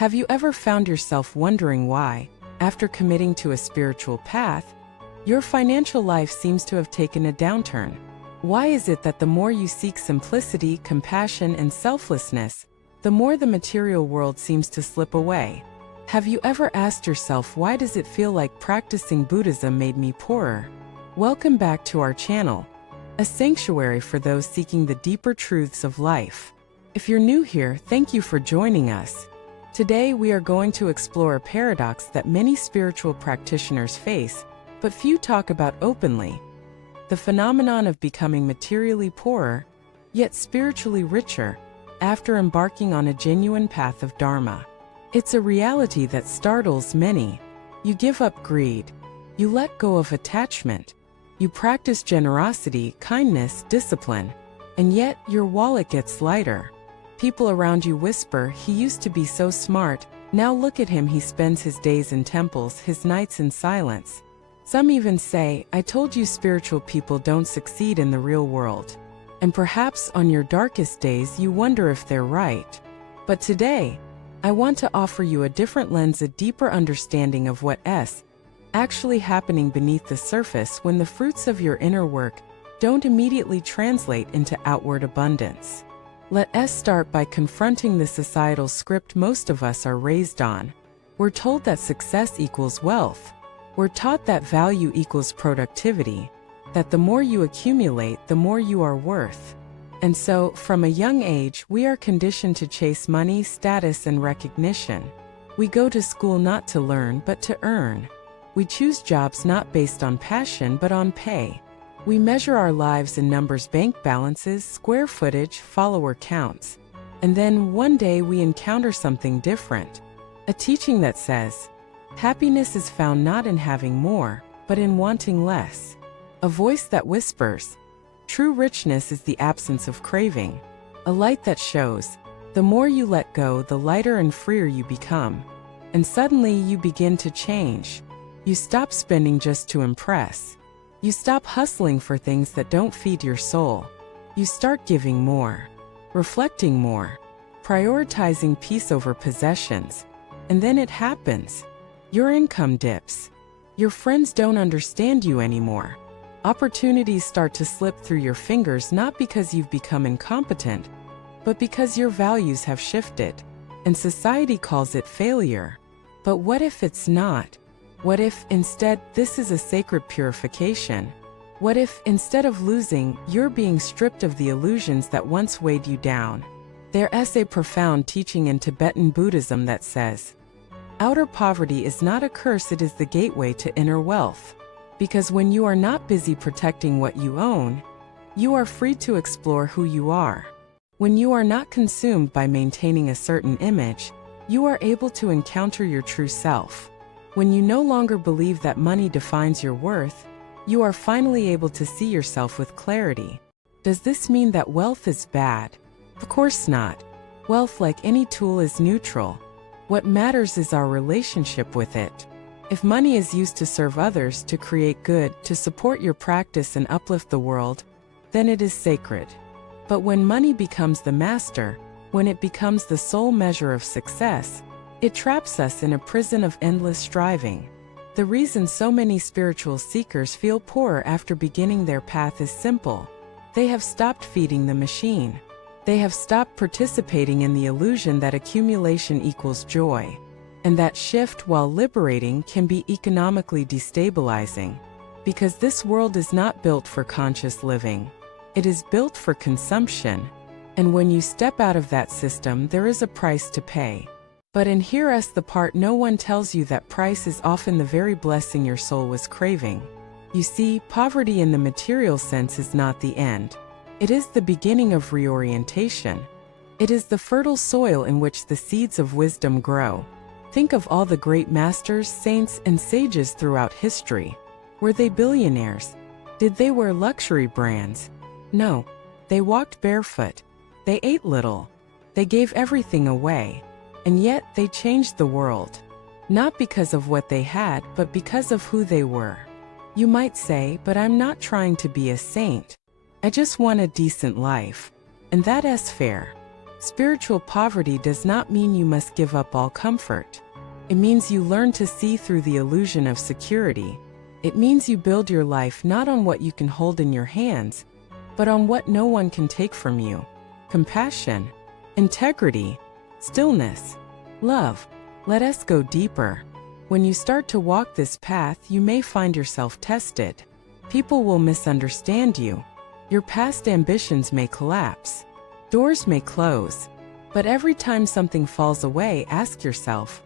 Have you ever found yourself wondering why, after committing to a spiritual path, your financial life seems to have taken a downturn? Why is it that the more you seek simplicity, compassion, and selflessness, the more the material world seems to slip away? Have you ever asked yourself, why does it feel like practicing Buddhism made me poorer? Welcome back to our channel, a sanctuary for those seeking the deeper truths of life. If you're new here, thank you for joining us. Today we are going to explore a paradox that many spiritual practitioners face, but few talk about openly: the phenomenon of becoming materially poorer, yet spiritually richer, after embarking on a genuine path of Dharma. It's a reality that startles many. You give up greed. You let go of attachment. You practice generosity, kindness, discipline, and yet your wallet gets lighter. People around you whisper, "He used to be so smart, now look at him, he spends his days in temples, his nights in silence." Some even say, "I told you spiritual people don't succeed in the real world." And perhaps on your darkest days you wonder if they're right. But today, I want to offer you a different lens, a deeper understanding of what's actually happening beneath the surface when the fruits of your inner work don't immediately translate into outward abundance. Let us start by confronting the societal script most of us are raised on. We're told that success equals wealth. We're taught that value equals productivity, that the more you accumulate, the more you are worth. And so, from a young age, we are conditioned to chase money, status, and recognition. We go to school not to learn, but to earn. We choose jobs not based on passion, but on pay. We measure our lives in numbers, bank balances, square footage, follower counts. And then, one day, we encounter something different. A teaching that says, happiness is found not in having more, but in wanting less. A voice that whispers, true richness is the absence of craving. A light that shows, the more you let go, the lighter and freer you become. And suddenly you begin to change. You stop spending just to impress. You stop hustling for things that don't feed your soul. You start giving more, reflecting more, prioritizing peace over possessions. And then it happens. Your income dips. Your friends don't understand you anymore. Opportunities start to slip through your fingers, not because you've become incompetent, but because your values have shifted. And society calls it failure. But what if it's not? What if, instead, this is a sacred purification? What if, instead of losing, you're being stripped of the illusions that once weighed you down? There's a profound teaching in Tibetan Buddhism that says, outer poverty is not a curse, it is the gateway to inner wealth. Because when you are not busy protecting what you own, you are free to explore who you are. When you are not consumed by maintaining a certain image, you are able to encounter your true self. When you no longer believe that money defines your worth, you are finally able to see yourself with clarity. Does this mean that wealth is bad? Of course not. Wealth, like any tool, is neutral. What matters is our relationship with it. If money is used to serve others, to create good, to support your practice and uplift the world, then it is sacred. But when money becomes the master, when it becomes the sole measure of success, it traps us in a prison of endless striving. The reason so many spiritual seekers feel poor after beginning their path is simple. They have stopped feeding the machine. They have stopped participating in the illusion that accumulation equals joy. And that shift, while liberating, can be economically destabilizing. Because this world is not built for conscious living. It is built for consumption. And when you step out of that system, there is a price to pay. But and here's the part no one tells you: that price is often the very blessing your soul was craving. You see, poverty in the material sense is not the end. It is the beginning of reorientation. It is the fertile soil in which the seeds of wisdom grow. Think of all the great masters, saints, and sages throughout history. Were they billionaires? Did they wear luxury brands? No. They walked barefoot. They ate little. They gave everything away. And yet they changed the world. Not because of what they had, but because of who they were. You might say, but I'm not trying to be a saint. I just want a decent life. And that's fair. Spiritual poverty does not mean you must give up all comfort. It means you learn to see through the illusion of security. It means you build your life not on what you can hold in your hands, but on what no one can take from you. Compassion, integrity, stillness, love. Let us go deeper. When you start to walk this path, you may find yourself tested. People will misunderstand you. Your past ambitions may collapse. Doors may close. But every time something falls away, ask yourself,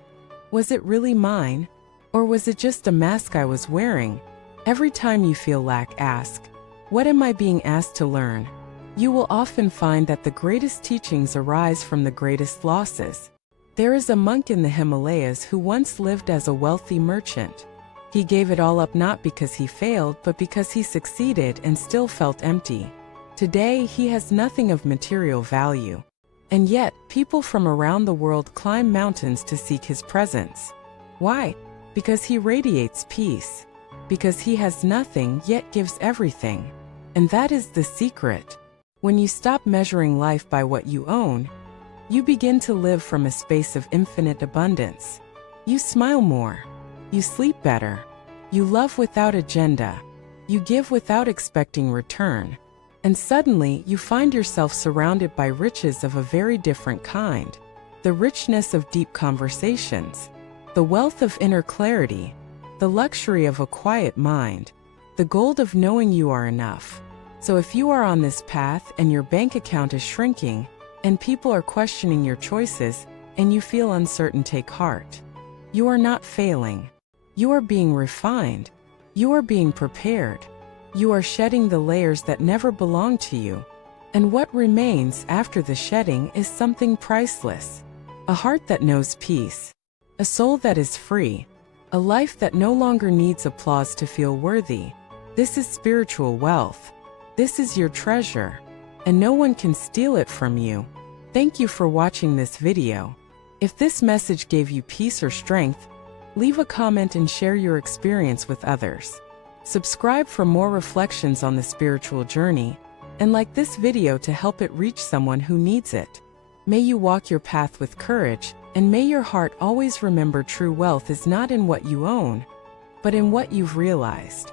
was it really mine? Or was it just a mask I was wearing? Every time you feel lack, ask, what am I being asked to learn? You will often find that the greatest teachings arise from the greatest losses. There is a monk in the Himalayas who once lived as a wealthy merchant. He gave it all up not because he failed, but because he succeeded and still felt empty. Today, he has nothing of material value. And yet, people from around the world climb mountains to seek his presence. Why? Because he radiates peace. Because he has nothing yet gives everything. And that is the secret. When you stop measuring life by what you own, you begin to live from a space of infinite abundance. You smile more. You sleep better. You love without agenda. You give without expecting return. And suddenly, you find yourself surrounded by riches of a very different kind. The richness of deep conversations. The wealth of inner clarity. The luxury of a quiet mind. The gold of knowing you are enough. So if you are on this path and your bank account is shrinking, and people are questioning your choices, and you feel uncertain, take heart. You are not failing. You are being refined. You are being prepared. You are shedding the layers that never belonged to you. And what remains after the shedding is something priceless. A heart that knows peace. A soul that is free. A life that no longer needs applause to feel worthy. This is spiritual wealth. This is your treasure. And no one can steal it from you. Thank you for watching this video. If this message gave you peace or strength, leave a comment and share your experience with others. Subscribe for more reflections on the spiritual journey, and like this video to help it reach someone who needs it. May you walk your path with courage, and may your heart always remember true wealth is not in what you own, but in what you've realized.